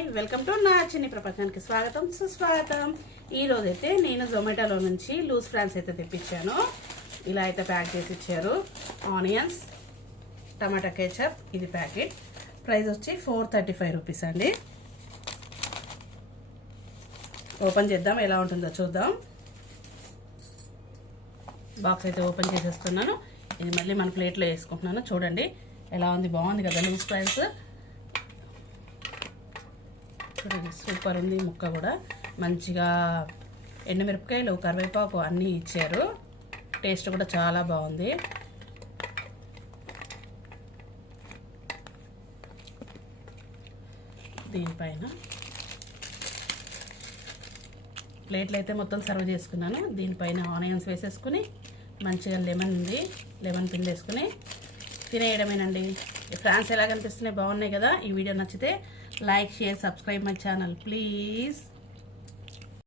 Hi welcome to నా చిన్ని ప్రపంచానికి స్వాగతం సుస్వాగతం. ఈ రోజైతే నేను జొమాటోలో నుంచి లూజ్ ఫ్రాన్స్ అయితే తెప్పించాను. ఇలా అయితే ప్యాక్ చేసి ఇచ్చారు. ఆనియన్స్, టమాటా కేచప్, ఇది ప్యాకెట్. ప్రైస్ వచ్చి 435 రూపీస్ అండి. ఓపెన్ చేద్దాం, ఎలా ఉంటుందో చూద్దాం. బాక్స్ అయితే ఓపెన్ చేసేస్తున్నాను. ఇది మళ్ళీ మన ప్లేట్లో వేసుకుంటున్నాను. చూడండి ఎలా ఉంది, బాగుంది కదా లూజ్ ఫ్రాన్స్. చూడండి సూపర్ ఉంది. ముక్క కూడా మంచిగా ఎండుమిరపకాయలు, కరివేపాకు అన్నీ ఇచ్చారు. టేస్ట్ కూడా చాలా బాగుంది. దీనిపైన ప్లేట్లు అయితే మొత్తం సర్వ్ చేసుకున్నాను. దీనిపైన ఆనియన్స్ వేసేసుకుని మంచిగా లెమన్ ఉంది, లెమన్ పిండేసుకుని తినేయడమేనండి. ఫ్రాన్స్ ఎలా కనిపిస్తున్నాయి, బాగున్నాయి కదా. ఈ వీడియో నచ్చితే like, share, subscribe my channel please.